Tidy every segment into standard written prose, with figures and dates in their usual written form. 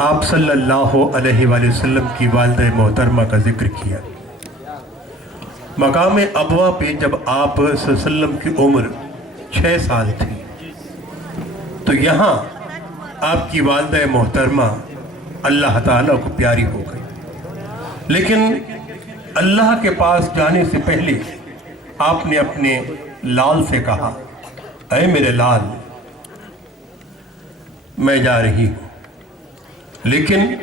آپ صلی اللہ علیہ وآلہ وسلم کی والدہ محترمہ کا ذکر کیا۔ مقام ابوا پہ جب آپ صلی اللہ علیہ وسلم کی عمر 6 سال تھی تو یہاں آپ کی والدہ محترمہ اللہ تعالیٰ کو پیاری ہو گئی، لیکن اللہ کے پاس جانے سے پہلے آپ نے اپنے لال سے کہا، اے میرے لال، میں جا رہی ہوں، لیکن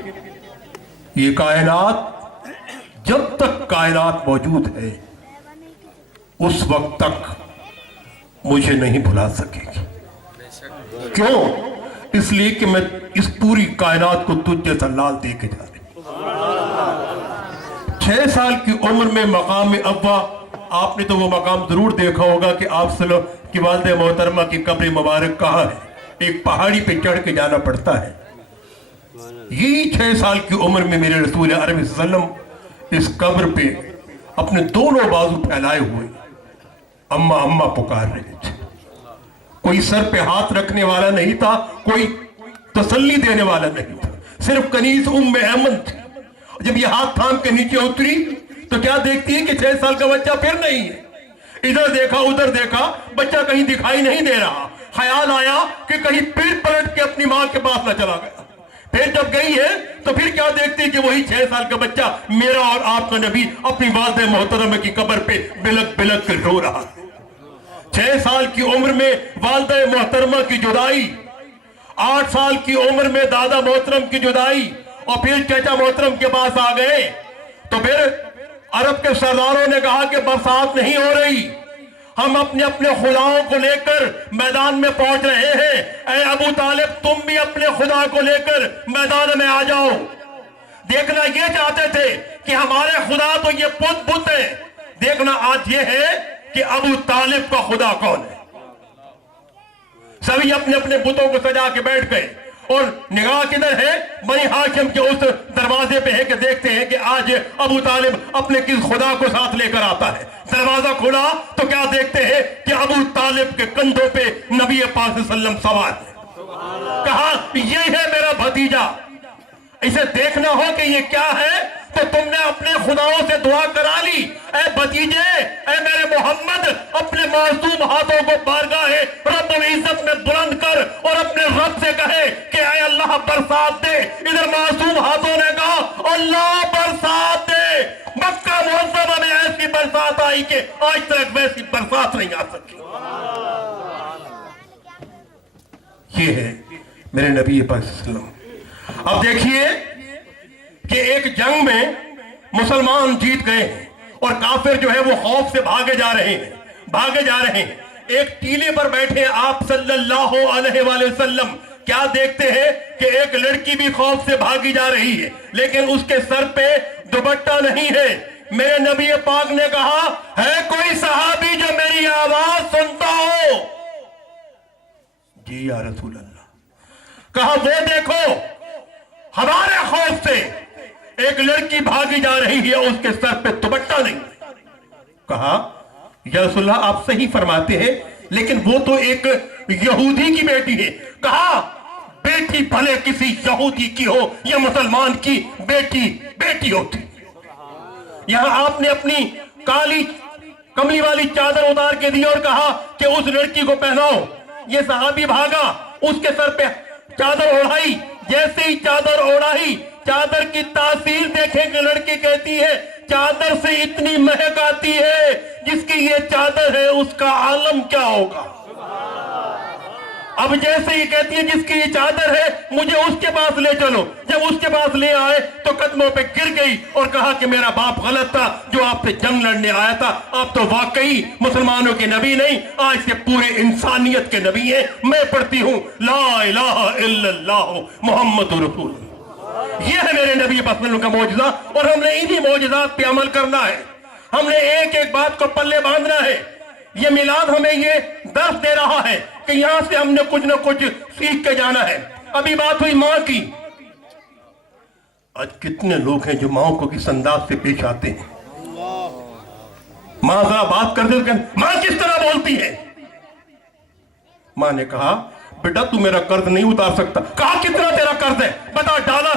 یہ کائنات جب تک کائنات موجود ہے اس وقت تک مجھے نہیں بھلا سکے گی۔ کیوں؟ اس لیے کہ میں اس پوری کائنات کو تجھ جیسا لال دے کے جا رہی ہوں۔ 6 سال کی عمر میں مقام ابوا، آپ نے تو وہ مقام ضرور دیکھا ہوگا کہ آپ صلی اللہ علیہ وسلم کی والدہ محترمہ کی قبر مبارک کہاں ہے، ایک پہاڑی پہ چڑھ کے جانا پڑتا ہے۔ یہی 6 سال کی عمر میں میرے رسول عربی صلی اللہ علیہ وسلم اس قبر پہ اپنے دونوں بازو پھیلائے ہوئے اماں اماں پکار رہے تھے۔ کوئی سر پہ ہاتھ رکھنے والا نہیں تھا، کوئی تسلی دینے والا نہیں تھا، صرف کنیز ایمن تھی۔ جب یہ ہاتھ تھام کے نیچے اتری تو کیا دیکھتی ہے کہ 6 سال کا بچہ پھر نہیں ہے۔ ادھر دیکھا ادھر دیکھا، بچہ کہیں دکھائی نہیں دے رہا۔ خیال آیا کہ کہیں پھر پلٹ کے اپنی ماں کے پاس نہ چلا گیا۔ پھر جب گئی ہے تو پھر کیا دیکھتی ہے کہ وہی 6 سال کا بچہ میرا اور آپ کا نبی اپنی والدہ محترمہ کی قبر پہ بلک بلک کے رو رہا ہے۔ 6 سال کی عمر میں والدہ محترمہ کی جدائی، 8 سال کی عمر میں دادا محترم کی جدائی، اور پھر چچا محترم کے پاس آ گئے تو پھر عرب کے سرداروں نے کہا کہ برسات نہیں ہو رہی، ہم اپنے اپنے خداؤں کو لے کر میدان میں پہنچ رہے ہیں، اے ابو طالب تم بھی اپنے خدا کو لے کر میدان میں آ جاؤ۔ دیکھنا یہ چاہتے تھے کہ ہمارے خدا تو یہ بت ہیں، دیکھنا آج یہ ہے کہ ابو طالب کا خدا کون ہے۔ سبھی اپنے اپنے بتوں کو سجا کے بیٹھ گئے، اور نگاہ کدھر ہے؟ بنی ہاشم کے اس دروازے پہ ہے کہ دیکھتے ہیں کہ آج ابو طالب اپنے کس خدا کو ساتھ لے کر آتا ہے۔ دروازہ کھلا تو کیا دیکھتے ہیں کہ ابو طالب کے کندھوں پہ نبی پاک صلی اللہ علیہ وسلم سوار ہے۔ کہا یہ ہے میرا بھتیجا، اسے دیکھنا ہو کہ یہ کیا ہے تو تم نے اپنے خداؤں سے دعا کرا لی، اے بھتیجے، اے میرے محمد، اپنے معصوم ہاتھوں کو بارگاہ رب العزت میں بلند کر اور اپنے رب سے کہے کہ اے اللہ برسات دے۔ ادھر معصوم ہاتھوں نے کہا اللہ برسات دے۔ مکہ معظمہ میں ایسی برسات آئی کہ آج تک ویسی برسات نہیں آ سکی۔ یہ ہے میرے نبی پاک صلی اللہ علیہ وسلم۔ اب دیکھیے کہ ایک جنگ میں مسلمان جیت گئے ہیں اور کافر جو ہے وہ خوف سے بھاگے جا رہے ہیں۔ ایک ٹیلے پر بیٹھے آپ صلی اللہ علیہ وآلہ وسلم کیا دیکھتے ہیں کہ ایک لڑکی بھی خوف سے بھاگی جا رہی ہے، لیکن اس کے سر پہ دوپٹہ نہیں ہے۔ میرے نبی پاک نے کہا ہے کوئی صحابی جو میری آواز سنتا ہو؟ جی یا رسول اللہ۔ کہا وہ دیکھو ہمارے خوف سے ایک لڑکی بھاگی جا رہی ہے، اس کے سر پہ دوپٹہ نہیں۔ کہا یا رسول اللہ آپ صحیح فرماتے ہیں، لیکن وہ تو ایک یہودی کی بیٹی ہے۔ کہا بیٹی بھلے کسی یہودی کی ہو یا مسلمان کی، بیٹی ہوتی۔ یہاں آپ نے اپنی کالی کملی والی چادر اتار کے دی اور کہا کہ اس لڑکی کو پہناؤ۔ یہ صحابی بھاگا، اس کے سر پہ چادر اڑائی، جیسے ہی چادر اڑائی، چادر کی تاثیر دیکھیں کہ لڑکی کہتی ہے چادر سے اتنی مہک آتی ہے، جس کی یہ چادر ہے اس کا عالم کیا ہوگا۔ اب جیسے ہی کہتی ہے جس کی یہ چادر ہے مجھے اس کے پاس لے چلو، جب اس کے پاس لے آئے تو قدموں پہ گر گئی اور کہا کہ میرا باپ غلط تھا جو آپ سے جنگ لڑنے آیا تھا، آپ تو واقعی مسلمانوں کے نبی نہیں، آج سے پورے انسانیت کے نبی ہیں۔ میں پڑھتی ہوں لا الہ الا اللہ محمد رسول اللہ۔ یہ ہے میرے نبی پاک صلی اللہ علیہ وسلم کا معجزہ، اور ہم نے انہی معجزات پہ عمل کرنا ہے۔ ہم نے ایک ایک بات کو پلے باندھنا ہے۔ یہ میلاد ہمیں یہ درس دے رہا ہے کہ یہاں سے ہم نے کچھ نہ کچھ سیکھ کے جانا ہے۔ ابھی بات ہوئی ماں کی، آج کتنے لوگ ہیں جو ماں کو کس انداز سے پیش آتے ہیں۔ ماں ذرا بات کرتے ہیں، ماں کس طرح بولتی ہے۔ ماں نے کہا بیٹا تو میرا قرض نہیں اتار سکتا۔ کہا کتنا تیرا قرض ہے؟ بتا ڈالر